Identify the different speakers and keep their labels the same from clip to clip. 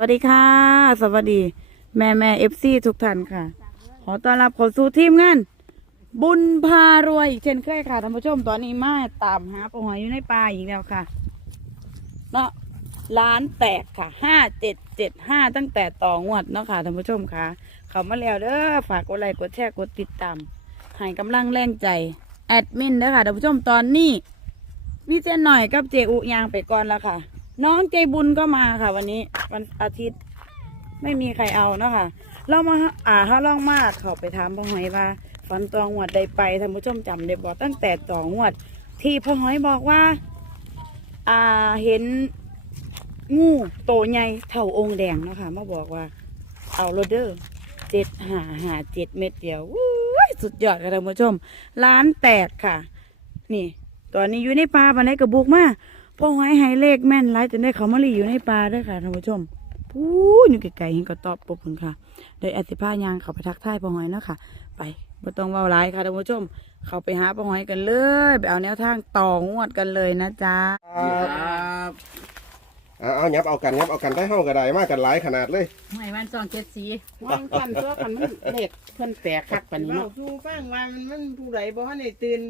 Speaker 1: สวัสดีค่ะ สวัสดี แม่แม่เอฟซีทุกท่านค่ะ ขอต้อนรับเข้าสู่ทีมงาน บุญพารวยอีกเช่นเคยค่ะท่านผู้ชมตอนนี้มาตามหาปลาหอยอยู่ในป่าอีกแล้วค่ะเนาะร้านแตกค่ะห้าเจ็ดเจ็ดห้าตั้งแต่ต่องวดเนาะค่ะท่านผู้ชมค่ะ เขามาแล้วเด้อฝากกดไลค์กดแชร์กดติดตามให้กำลังแรงใจแอดมินเด้อค่ะท่านผู้ชมตอนนี้พี่เจนหน่อยกับเจอุยางไปก่อนแล้วค่ะ น้องใจบุญก็มาค่ะ วันนี้ วันอาทิตย์ ไม่มีใครเอาเนาะค่ะ เรามาอ่าเขาล่องมากเขาไปถามพ่อหอยว่าฝันตองวดใดไปท่านผู้ชมจำได้บอกตั้งแต่ตองวด ที่พ่อหอยบอกว่า อ่าเห็นงูโตใหญ่เท่าองค์แดงเนาะค่ะมาบอกว่า เอาโรเดอร์เจ็ดหาหาเจ็ดเม็ดเดียวสุดยอดค่ะท่านผู้ชม ร้านแตกค่ะ นี่ ตอนนี้อยู่ในป่าปันไดกระบุกมา พ่อหอยให้เลขแม่นหลายจนได้เขามาลีอยู่ในป่าด้วยค่ะท่านผู้ชมพูดอยู่ไกลๆเห็นก็ตอบปบคุณค่ะโดยอธิภาญางเขาไปทักทายป้าหอยเนาะค่ะ ไปบ่ต้องเว้าหลายค่ะท่านผู้ชม เขาไปหาป้าหอยกันเลยไปเอาแนวทางต่องวดกันเลยนะจ๊ะ
Speaker 2: ครับ
Speaker 3: เอาเอายับเอากันยับเอากันได้ห้องกระไดมากกันหลายขนาดเลย
Speaker 1: หอยวันสองเจ็ดสีว่างกันตัวกันมันเลขเพื่อนแตกคักปานนี้
Speaker 2: เรา
Speaker 1: เนาะ
Speaker 2: ผู้ฟังว่ามันมันผู้ใดบ่ทันได้ตื่น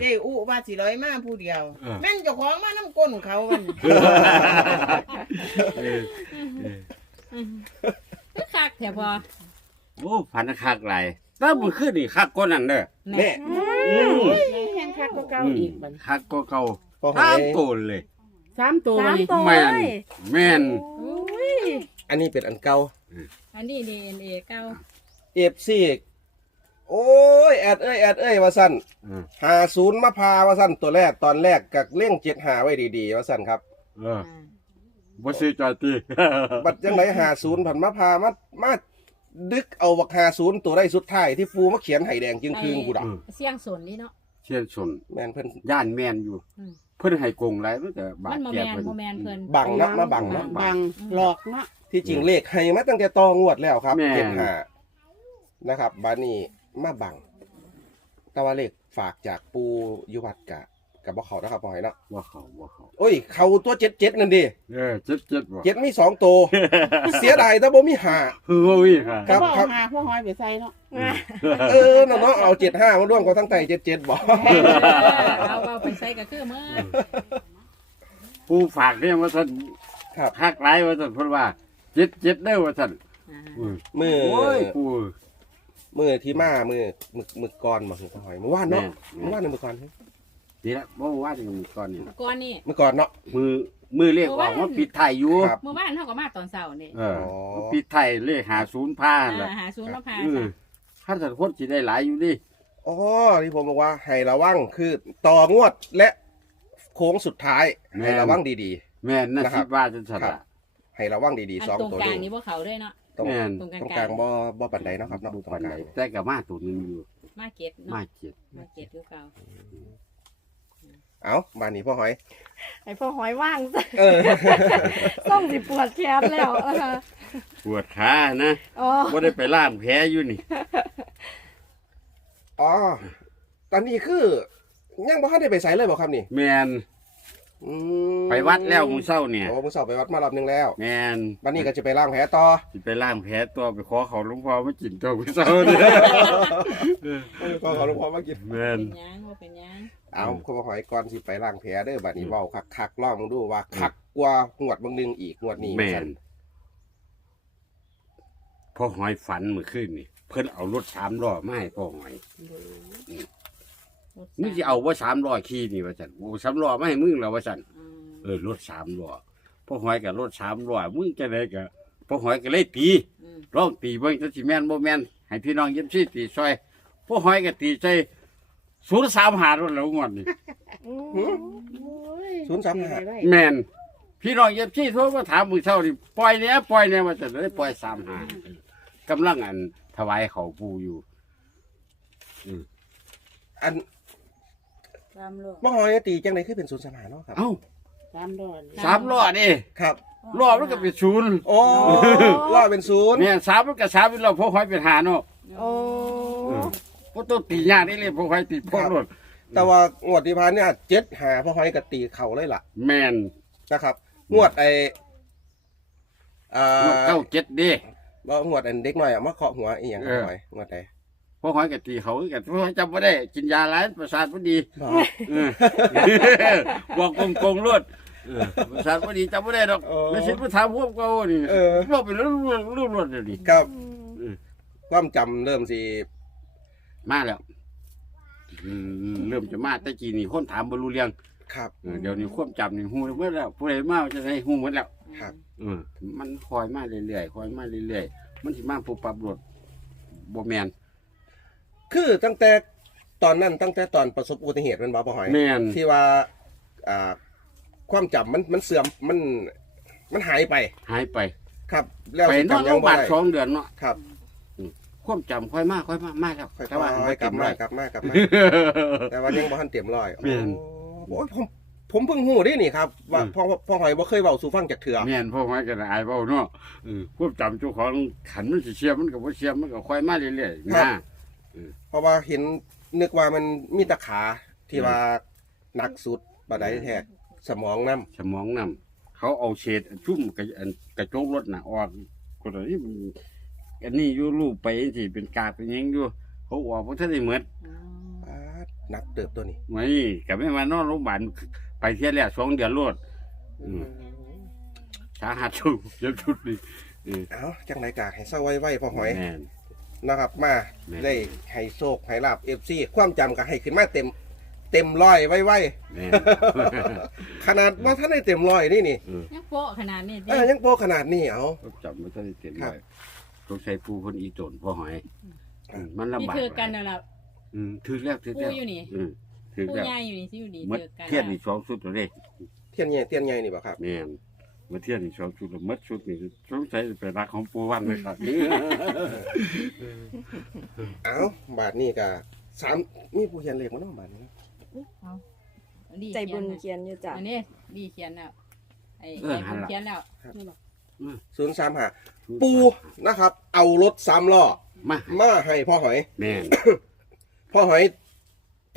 Speaker 2: เด้อุว่าสิร้อยมาผู้เดียวแม่นเจ้าของมาน้ำก้นเขาวัน
Speaker 4: คักแถวพอ
Speaker 5: โอ้พันคักไหลายถ้ามันขึ้นนี่คักก็นั่นเด้อ
Speaker 3: แน่
Speaker 1: แห้งคักก็เก่าอีกบัด
Speaker 5: คักก็เก่า
Speaker 3: พอหอ
Speaker 5: ตาม
Speaker 3: ย
Speaker 5: โกนเลย
Speaker 1: สามตัว
Speaker 4: สาม
Speaker 1: นี่
Speaker 4: ตัว
Speaker 5: แม่นแม่น
Speaker 4: อุ้ย
Speaker 3: อันนี้เป็นอันเก่า
Speaker 4: อันนี้ดีเอ็นเอเก้า
Speaker 3: เอฟซี โอ้ยแอดเอ้ยแอดเอ้ยว่าสั้น
Speaker 5: อืม
Speaker 3: หาศูนย์มาพาว่าสั้นตัวแรกตอนแรกกับเล่งเจ็ดหาไว้ดีๆว่าสั้นครับ
Speaker 5: เออบ่ซื้อจอยตี
Speaker 3: บัดยังไงหาศูนย์ผันมาพามามาดึกเอาบักหาศูนย์ตัวได้สุดท้ายที่ปูมาเขียนไห่แดงจึงคืงกูดัก
Speaker 5: อืม
Speaker 4: เสียงสนนี่เนาะ
Speaker 5: เชียนสน
Speaker 3: แมนเพิ่น
Speaker 5: ย่านแม่นอยู่
Speaker 4: อืม
Speaker 5: เพิ่นให้โกงหลายมันก็บา
Speaker 4: มั
Speaker 5: ด
Speaker 4: นโม
Speaker 5: แก่
Speaker 4: แมน
Speaker 5: เพิ่น
Speaker 4: โมแมนเพิ่น
Speaker 3: บังนะมาบังนะ
Speaker 1: บังหลอกเนาะ
Speaker 3: ที่จริงเลขให้มาตั้งแต่ตองวดแล้วครับ
Speaker 5: แม่น
Speaker 3: เจ็ดหานะครับ บานี่ มาบังแต่ว่าเลขฝากจากปูอยุวัดกะกับบ่เขานะครับพอหอยเนาะ
Speaker 5: ว่าเขาว่าเขา
Speaker 3: โอ้ย เขาตัวเจ็ดเจ็ดนั่นดิ
Speaker 5: เออเจ็ดเจ็ดบ่
Speaker 3: เจ็ดมีสองตัว เสียดายแต่บ่มีหา
Speaker 5: เฮ้ยค่ะ
Speaker 3: ครับ
Speaker 1: ก็
Speaker 3: ครับ
Speaker 1: หาพ่อหอยไปใส่เนาะ
Speaker 3: เออเนาะเนาะเอาเจ็ดห้ามาร่วมกับทั้งไตเจ็ดเจ็ดบอก
Speaker 4: เอาเอาไปใส่กับคือเมื่อ
Speaker 5: ผู้ฝากเนี่ยว่าท่าน
Speaker 3: ครับ
Speaker 5: คักหลายว่าท่านเพิ่นว่าเจ็ดเจ็ดเด้อว่าท่านอืม
Speaker 3: มือ
Speaker 5: โอ้ยปู
Speaker 3: มือที่มามือมือมือก่อนมาคือพอหอยเมื่อวานเนาะ
Speaker 5: แม่
Speaker 3: เมื่อวานหรือมือก่อน
Speaker 5: นี่ละบ่ว่าจะมีก่อนนี่
Speaker 4: ก่อนนี่
Speaker 3: เมื่อก่อนเนาะ
Speaker 5: มือมือเรียกออกว่าปิดไทยอยู่
Speaker 3: ครับ
Speaker 4: เมื่อวานเท่ากับมาตอนเสาร์นี่
Speaker 5: เออ
Speaker 3: อ๋อ
Speaker 5: ปิดไทยเลขหาศูนย์ผ้าแหละ
Speaker 4: อ่าหาศูนย์มาพา
Speaker 5: เออข้าสัตว์คนสิได้หลายอยู่ดิ
Speaker 3: อ๋อที่ผมบอกว่าให้ระวังคือต่องวดและโค้งสุดท้ายให้ระวังดี
Speaker 5: แม่นนะ
Speaker 3: นะครับ
Speaker 5: คิดว่าจะสัตว์
Speaker 3: ครั
Speaker 5: อะ
Speaker 3: บๆให้ระวังดี
Speaker 4: อัน
Speaker 3: ๆสอง
Speaker 4: ตรง
Speaker 3: ตัว
Speaker 4: กลาง
Speaker 3: นี้
Speaker 4: นี่พวกเขาด้วยเนาะ
Speaker 3: ต รง
Speaker 5: แม่น
Speaker 4: ตรงกลาง
Speaker 3: ตรงกลางบ่บ่ปันไดเนาะครับเนาะ
Speaker 5: ดู
Speaker 3: ตร
Speaker 5: ปัน
Speaker 3: งก
Speaker 5: ไหน
Speaker 3: ลาง
Speaker 5: แต่กับมาตัวหนึงอยู่
Speaker 4: มาเก็ต
Speaker 5: มา
Speaker 4: เนาะ
Speaker 5: เจ็ด
Speaker 4: มาเก็ตคือเก่า
Speaker 3: เอาบานนี้พ่อหอย
Speaker 6: ไอ้พ่อหอยว่างซะ
Speaker 3: เออ
Speaker 6: ส่งสิปวดแขนแล้วเออ
Speaker 5: ปวดขานะ
Speaker 6: อ๋อ
Speaker 5: ว่าได้ไปล่ามแผลอยู่นี่
Speaker 3: อ๋อ ตอนนี้คือยังบ่ทันได้ไปใส่เลยบ่ครับนี่
Speaker 5: แม่น
Speaker 3: อืม
Speaker 5: ไปวัดแล้วมื้อเช้าเนี่ย
Speaker 3: โอ้มื้อเช้าไปวัดมารอบนึงแล้ว
Speaker 5: แม่น
Speaker 3: วันนี้ก็จะไปล้างแผลต่อ
Speaker 5: สิไปล่ามแผลตัวไปขอเขาหลวงพ่อมากินตัวมื้อเช้าเนี่ย
Speaker 3: ก็ขอหลวงพ่อมากิน
Speaker 5: แม่น
Speaker 4: เป็นหยังว่าเป็นหยัง
Speaker 3: เอาคุณพ่อหอยก่อนสิไปล้างแผลเด้อบัดนี้เว้าคักๆลองดูว่าคักกว่างวดเบางนึงอีกงวดนี้
Speaker 5: แม่นพ่อหอยฝันเมื่อคืนนี่เพิ่นเอารถสามล้อมาให้พ่อหอย มึงจะเอาว่าสามล้อขี่นี่ว่าสันโอ้สามล้อไม่ให้มึงแล้วว่าสัน
Speaker 4: อืม
Speaker 5: เออรถสามล้อพ่อหอยกับรถสามล้อมึงจะได้กับพ่อหอยก็เลยตี
Speaker 4: อืม
Speaker 5: ร้องตีเบิ่งจะสิแม่นบ่แม่นให้พี่น้องเย็บซี่ตีซอยพ่อหอยก็ตีใจศูนย์สามหารถแล้วงวดนี่
Speaker 3: ศูนย์สามห้า
Speaker 5: แม่นพี่น้องเย็บซี่โทรมาถามมือเช้านี่ปล่อยเนี้ยปล่อยเนี้ยว่าจะได้ปล่อยสามหากำลังอันถวายเขาปูอยู่
Speaker 3: อัน
Speaker 1: สามล้อ
Speaker 3: พ่อหอยตีจังไดคือเป็นศูนย์สามห้าเนาะครับ
Speaker 5: เอ้า
Speaker 1: สามล้อ
Speaker 5: สามล้อนี่
Speaker 3: ครับ
Speaker 5: ล้อมันก็เป็นศูนย์
Speaker 3: โอ้รอดเป็นศูนย์
Speaker 5: เนี่ยสามมันก็สามเป็นล้อพ่อหอยเป็นหาเนาะ
Speaker 6: โอ้
Speaker 5: พวกตัวตียากนี่เลยพวกใครตีพวกรถ
Speaker 3: แต่ว่างวดที่ผ่านเนี่ยเจ็ดหาพ่อหอยก็ตีเข่าเลยล่ะ
Speaker 5: แมน
Speaker 3: นะครับ งวดไออ่า
Speaker 5: เก้าเจ็ดเด้
Speaker 3: บ่งวดอันเด็กน้อยเอามาเคาะหัวอีหยัง
Speaker 5: เออ
Speaker 3: หน่อยงวดใด
Speaker 5: พวกหอยกะตีเขากันพวกหอยจำไม่ได้กินยาหลายประสาทพอดี
Speaker 3: บ่
Speaker 5: เออบอกโกงโกงๆรวดเออประสาทพอดีจำไม่ได้ดอกไม่ใช่ผู้ถามพวกเขานี่
Speaker 3: เออ
Speaker 5: บอกไปแล้วรวดรวดรวดเลยดิ
Speaker 3: ครับ
Speaker 5: อืม
Speaker 3: ความจำเริ่มสิ
Speaker 5: มาแล้วอืมเริ่มจะมาแต่กี้นี่คนถามบรรลุเรื่อง
Speaker 3: ครับ
Speaker 5: เออเดี๋ยวนี้ความจำนี่หูหมดแล้วผู้ใดมาจะได้หูหมดแล้ว
Speaker 3: ครับ
Speaker 5: เออมันคอยมาเรื่อยๆคอยมาเรื่อยๆ มันสิมาปุ๊บปั๊บรถบ่แมน
Speaker 3: คือตั้งแต่ตอนนั้นตั้งแต่ตอนประสบอุบัติเหตุแมันบ่บ่หอย
Speaker 5: แมน
Speaker 3: ที่ว่าอ่าความจำมันมันเสื่อมมันมันหายไป
Speaker 5: หายไป
Speaker 3: ครับแล้ว
Speaker 5: ไป
Speaker 3: สิ
Speaker 5: นอน
Speaker 3: จำ
Speaker 5: โร
Speaker 3: ยัง
Speaker 5: งพยา
Speaker 3: บ่
Speaker 5: บาล
Speaker 3: ได้
Speaker 5: สองเดือนเนาะ
Speaker 3: ครับ
Speaker 5: ความจำค่อยมากค่อยมากมากแล้ว
Speaker 3: ค่อย
Speaker 5: แต่ว่า
Speaker 3: ๆกลับมา
Speaker 5: ไม่
Speaker 3: กลับมากลับมา
Speaker 5: เต็มร้อย
Speaker 3: แต่ว่ายังบ่ทันเต็มร้อย
Speaker 5: แม่น
Speaker 3: โอ้โหผมผมเพิ่งหูได้นี่ครับว่า
Speaker 5: อืม
Speaker 3: พ่อพ่อหอยบ่เคยเว้าสู่ฟังจากเถื่อ
Speaker 5: แม่นพ่อไม้กันอายเบาเนาะเออความจำเจ้าของขันมันสิเชียมันก็บ่เชียมันก็ค่อยมาเรื่อยๆ มา
Speaker 3: เพราะว่าเห็นนึกว่ามันมีแตะขาที่ว่าหนักสุดบ่ได้แท้สมองนํ
Speaker 5: สมองนํเขาเอาเศษชุ่มกระอันกระจกรถน่ะออกคนนี้มันอันนี้อยู่รูปไปสิเป็นกากเป็นหยังอยู่ เขาออกบ่ทันได้หมด
Speaker 3: ป๊าดหนักเติบตัวนี้
Speaker 5: ไม่ก็ไม่มานอนโรงพยาบาลไปเที่ยวแล้วสองเดือนรวด อืม สาหัสชุดเจ็บชุดนี่เออ
Speaker 3: เอ้าจังไดกะให้เศร้าไว้ๆพ่อหอย
Speaker 5: แม่น
Speaker 3: นะครับมา
Speaker 5: แม่น
Speaker 3: ได้ให้โชคให้ลาบ FC ความจำก็ให้ขึ้นมาเต็ม เต็มร้อยไว้
Speaker 5: แม่น
Speaker 3: ๆขนาดว่าท่านได้เต็มร้อยนี่นี่
Speaker 5: เออ
Speaker 4: ยังโปะขนาดนี้
Speaker 3: เออยังโปขนาดนี้เอา
Speaker 5: ก็จำไม่ได้เต็ม
Speaker 3: ครั
Speaker 5: เล
Speaker 3: บ
Speaker 5: ยต้องใช้ปูคนอีโจนพ่อหอยอืมมันลำ
Speaker 4: ที่
Speaker 5: บาก
Speaker 4: เถือกันนั่นแหละ
Speaker 5: อืมถือแล้วถือ
Speaker 4: ปู
Speaker 5: แล้ว
Speaker 4: อยู่นี่
Speaker 5: อืมถือ
Speaker 4: ปู
Speaker 5: แล้ว
Speaker 4: ใหญ่อยู่นี่ที่อยู่นี่
Speaker 5: มัด
Speaker 4: เถือกัน
Speaker 5: เทียนนี่สองชุดแล้วเลย
Speaker 3: เทียนใหญ่เทียนใหญ่นี่บ่ครับ
Speaker 5: แม่น มาเทียนนี่สองชุดแล้วมัดชุดนี่สงสัยเป็นรักของปูวันเลยครับ
Speaker 3: เอาบาทนี่ก็สามมีผู้เขียนเลขมาเนาะบาทนี้เนาะ
Speaker 4: ดี
Speaker 6: ใจบุญ
Speaker 4: เขียน
Speaker 6: เขียนอยู่จ้ะ
Speaker 4: อันนี้ดีเขียนแล้วไอ้
Speaker 5: เออ
Speaker 4: ใจ
Speaker 5: หั
Speaker 4: บุ
Speaker 5: น
Speaker 4: ญ
Speaker 5: หลัง
Speaker 4: เขียนแล้ว
Speaker 3: ศูนย์สามห้าปูนะครับ เอารถสามล้อ
Speaker 5: มา
Speaker 3: มาให้พ่อหอย
Speaker 5: แม่น
Speaker 3: พ่อหอย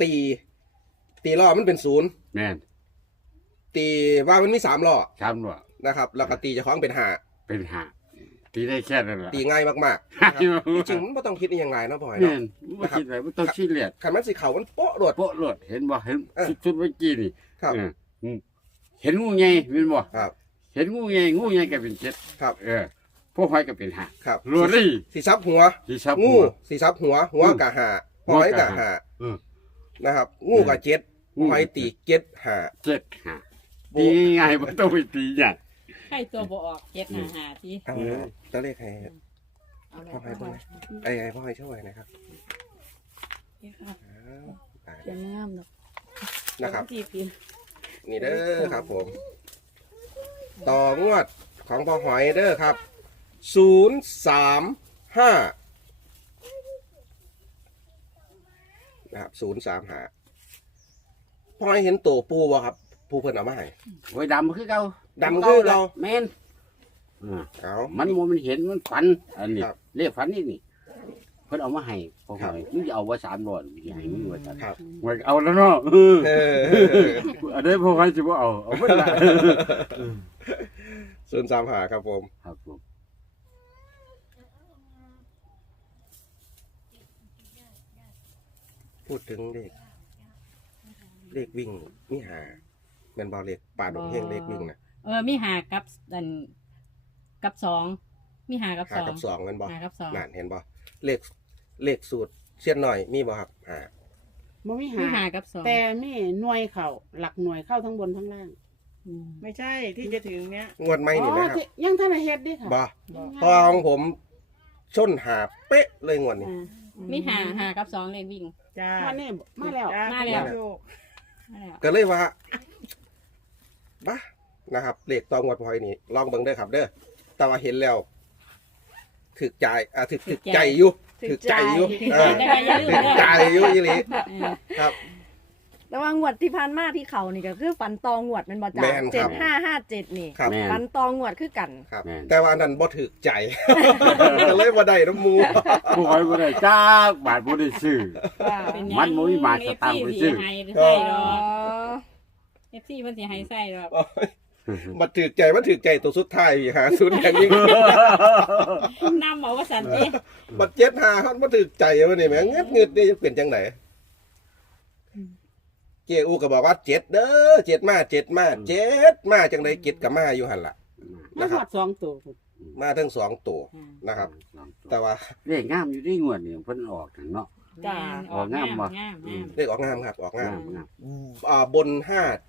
Speaker 3: ตี ตีล้อมันเป็นศูนย์
Speaker 5: แม่น
Speaker 3: ตีว่ามันมีสามล้อ
Speaker 5: ช้ำด้วย
Speaker 3: นะครับแล้วก็ตีเจะคล้าของเป็นห้า
Speaker 5: เป็นหาตีได้แค่นั้นแหละ
Speaker 3: ตีง่ายมากๆนะครับจริงๆมันไม่ต้องคิดอหย่างไรเนาะพ่อหอย
Speaker 5: แม่
Speaker 3: เนาะ
Speaker 5: นไม่คิดอะไรไม่ต้องชี้เลียด
Speaker 3: ขันมันสีเขามันโป๊ะโดด
Speaker 5: โป๊ะรถเห็นบ่เห็น
Speaker 3: เออ
Speaker 5: ชุดชุดเมื่อกี้นี่
Speaker 3: ครับ
Speaker 5: เอออืมเห็นงูใหญ่เห็นบ่
Speaker 3: ครับ
Speaker 5: เห็นงูใหญ่งูใหญ่ก็เป็นเจ็ด
Speaker 3: ครับ
Speaker 5: เออพวกหอยก็เป็นหา
Speaker 3: ครับ
Speaker 5: รัวดิ
Speaker 3: สีซับหัว
Speaker 5: ที่ชับ
Speaker 3: งู
Speaker 5: หัว
Speaker 3: สีซับหัว หัว
Speaker 5: อืม
Speaker 3: กะหาพ่อหอยกะหา
Speaker 5: เออ
Speaker 3: นะครับ งูกะเจ็ด
Speaker 5: งู
Speaker 3: พ่อหอยตีเจ็ดหา
Speaker 5: เจ็ดหาตีง่ายไม่ต้องไปตีใหญ่
Speaker 4: ใครตัวบ่ออกเจ็ดหาหาที่
Speaker 3: เอา
Speaker 5: เออ
Speaker 3: ตัวเลขให้
Speaker 4: เอาเลย
Speaker 3: พ่อหอยพ่อหอยไอ้ไอ้พ่อหอยช่วยนะครับอ้าวตาย
Speaker 1: เขียนงามเนาะ
Speaker 3: นะครับ
Speaker 1: กี่ปี
Speaker 3: นี่เด้อครับผม ต่องวดของพ่อหอยเด้อครับศูนย์สามห้านะครับศูนย์สามห้าพ่อหอยเห็นตัวปูบ่ครับ ปูเพิ่นเอามาให้
Speaker 5: โอ้ยดำคือเก่า
Speaker 3: ดำคือเก่า
Speaker 5: แม่นอ่า
Speaker 3: เอา
Speaker 5: มันบ่มันเห็นมันฝัน อันนี้
Speaker 3: ครับ
Speaker 5: เรียกฝันนี่นี่เพิ่นเอามาให้พวกห
Speaker 3: ครับ
Speaker 5: อยมึงจะเอาว่าสามร้อยมึงจะให้มึงว่าสาม
Speaker 3: ครับ
Speaker 5: ไว้เอาแล้วเนาะเออ
Speaker 3: เออ
Speaker 5: อันนี้พวกหอยสิบ่เอาเอาเพิ่นละ
Speaker 3: ศูนย์สามห้าครับผม
Speaker 5: ครับผม
Speaker 3: พูดถึงเลขเลขวิ่งนี่หาแมันบอเลขป่าดงเฮงเลขวิ่งนะ
Speaker 4: เออมีหากับอันกับสองมีหากับ
Speaker 3: หา
Speaker 4: สอง
Speaker 3: กับสองแมันบอ
Speaker 4: หากับสอง
Speaker 3: นั่นเห็นบอเลขเลขสูตรเชียนหน่อยมีบอครับหา
Speaker 2: บ่มี
Speaker 4: มี
Speaker 2: หา
Speaker 4: หากับสอง
Speaker 2: แต่มีหน่วยเข่าหลักหน่วยเข้าทั้งบนทั้งล่าง
Speaker 4: อืม
Speaker 2: ไม่ใช่ที่จะถึงเนี้ย
Speaker 3: งวดไม่นี่ไหมครับ
Speaker 2: ที่ยังท่านได้เฮ็ดเดิค่ะ
Speaker 3: บอพอของผมชนหาเป๊ะเลยงวดนี้
Speaker 2: อ่า
Speaker 4: มีหาหากับสองเลขวิ่ง
Speaker 2: จ้า
Speaker 1: วันนี้มาแล้ว
Speaker 2: จ้
Speaker 4: มาแล้ว
Speaker 2: โชค
Speaker 4: นั่นแหละ
Speaker 3: ก็เลยว่าบ้า นะครับเลขตองวดพอยนี่ลองเบิ่งเด้อครับ เด้อแต่ว่าเห็นแล้วถึกใจอ่าถึกถึกใจอยู่ถึกใจอยู่
Speaker 4: ถึง
Speaker 3: เอ
Speaker 4: ใจ
Speaker 3: อ
Speaker 4: ได้ก็อย่าลืม
Speaker 3: ถึก
Speaker 4: เด้อ
Speaker 3: ใจอยู่ยี่หลี
Speaker 4: เออ
Speaker 3: ครับ
Speaker 6: แต่ว่างวดที่ผ่านมาที่เขานี่ก็คือฝันตองวดแมันบ่จ้ะ
Speaker 3: แม่นครับ
Speaker 6: เจ็ดห้าห้าเจ็ดนี่
Speaker 3: ครับ
Speaker 5: แม่น
Speaker 6: ฝันตองวดคือกัน
Speaker 3: ครับ
Speaker 5: แม่น
Speaker 3: แต่ว่าอันนั้นบ่ถึกใจ ก็เลยบ่ได้น้ำหมู
Speaker 5: พวกหอยบ่ได้จ้าบาทบ่ได้ซื้อ
Speaker 4: เป็นหยัง
Speaker 5: มันบ่มีบาทสตางค์ไปซื้อ
Speaker 4: เอฟซีสิให้ใส่ด
Speaker 6: อ๋
Speaker 4: อ
Speaker 6: อก
Speaker 4: เอฟซี มันสิให้ใส่ดอก
Speaker 3: มาถือใจมันถือใจตัวสุดท้ายหาศูนย์อย่างยิ่ง
Speaker 4: น้ำบอกว่าสันติ
Speaker 3: บัดเจ็ดหาเขามาถือใจมันนี่แหม่เงืดเงืดนี่จะเปลี่ยนจังไหนเจอูก็บอกว่าเจ็ดเด้อเจ็ดมาเจ็ดมาเจ็ดมาจังไดเจ็ดกับมาอยู่หันล่ะ
Speaker 4: มา
Speaker 3: นะค
Speaker 4: ห
Speaker 3: รั
Speaker 4: อบดสองตัวพุ่น
Speaker 3: มาทั้งสองตัวนะครับ แต่ว่า
Speaker 5: เลขงามอยู่ได้งวดนี่เพิ่นออกนั่นเนาะ
Speaker 4: จ้า
Speaker 5: ออกงามบ่
Speaker 4: งามงาม
Speaker 3: เลขออกงามครับออกงาม
Speaker 5: งามงาม
Speaker 3: อ่าบนห้าเจ็ด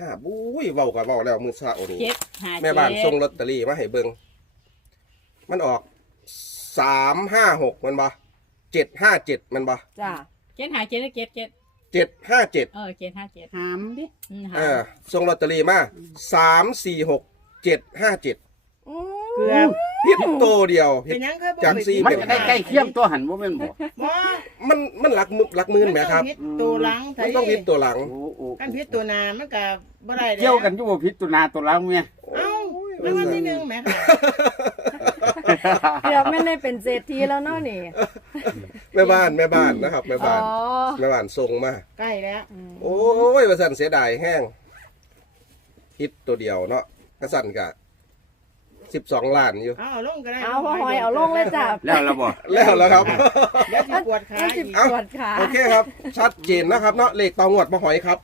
Speaker 3: ห้าบุ้ยเว้ากับเว้าแล้วมือซาโอนี่
Speaker 4: เจ็ดหา
Speaker 3: แม่บ้าน
Speaker 4: เจ็ด
Speaker 3: ส่งลอตเตอรี่มาให้เบิงมันออกสามห้าหกมันบ่เจ็ดห้าเจ็ดมันบ่
Speaker 6: จ้า
Speaker 4: เจ็ดหาเจ็ดหรือเจ็ดเจ็ด
Speaker 3: เจ็ดห้าเจ็ด
Speaker 4: เออเจ็ดห้าเจ็ด
Speaker 1: หามดิ
Speaker 4: อืมหา
Speaker 3: เออส่งลอตเตอรี่มาสามสี่หกเจ็ดห้าเจ็ด
Speaker 6: อื
Speaker 2: เกือบ
Speaker 3: พิษโตเดียวพิ
Speaker 2: เป็
Speaker 3: ษ
Speaker 2: นหยังครับ
Speaker 3: จากสี่
Speaker 5: มัน
Speaker 3: เป็น
Speaker 5: จะได้ใกล้เคียงตัวหันบ่แม่นบ่
Speaker 2: บ่
Speaker 3: มันมันหลักมือหลักหมื่นไหมครับ
Speaker 2: นต้องพิษตัวหลัง
Speaker 3: มันต้องพิษตัวหลัง
Speaker 5: โอ้โอ้
Speaker 2: กันพิษตัวหนามันก็บ่ได้แล้ว
Speaker 5: เกี่ยวกันอยู่บ่ผิดตัวหนาตัวหลังแม่
Speaker 2: เอ้าแล้ววันที่หนึ่งแหม่ค่ะ
Speaker 6: เกือบไม่ได้เป็นเศรษฐีแล้วเนาะนี่
Speaker 3: แม่บ้านแม่บ้านนะครับแม่
Speaker 6: อ๋
Speaker 3: บ้า
Speaker 6: อน
Speaker 3: แม่บ้านส่งมา
Speaker 2: ใกล้แล้ว
Speaker 3: โอ้ยประสันเสียดายแห้งพิษตัวเดียวเนาะกระสันกะ สิบสองล้านอยู่
Speaker 2: เอาเอาลงก็ได้
Speaker 6: เอาพ่อหอยเอาลงเลยจ้า
Speaker 5: แล้วเราบ่
Speaker 3: แล้วแล้วครับ
Speaker 2: เดี๋ยวสิปวดขา
Speaker 6: มันสิ
Speaker 2: อีก
Speaker 6: ปวดขา
Speaker 3: โอเคครับ ชัดเจนนะครับเนาะเลขต่องวดมาหอยครับ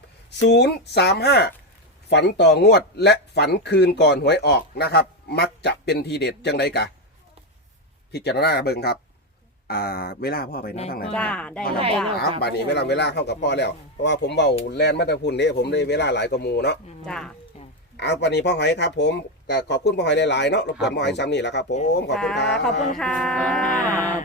Speaker 3: 035 ฝันต่องวดและฝันคืนก่อนหวยออกนะครับ มักจะเป็นทีเด็ดจังไดกะ พิจารณาเบิ่งครับ อ่า เวลาพ่อไปนะทางไหน
Speaker 6: จ้าได้
Speaker 3: พ่อ
Speaker 6: แล้
Speaker 3: แล้วว
Speaker 6: จ้า
Speaker 3: ครับบาดนี้เวลาเวลาเข้ากับพ่อแล้ว เพราะว่าผมเบาแลนมาแตะพุ่นเนี่ยผมได้เวลาหลายกว่าหมูเนาะ
Speaker 6: จ้า
Speaker 3: เอาปานนี้พ่อหอยครับ ผมก็ขอบคุณพ่อหอยหลายๆเนาะรบกวนพ่อหอยซ้ำนี่แหละครับ ผมขอบคุณครับ
Speaker 6: ขอบคุณค่ะ
Speaker 5: ครับ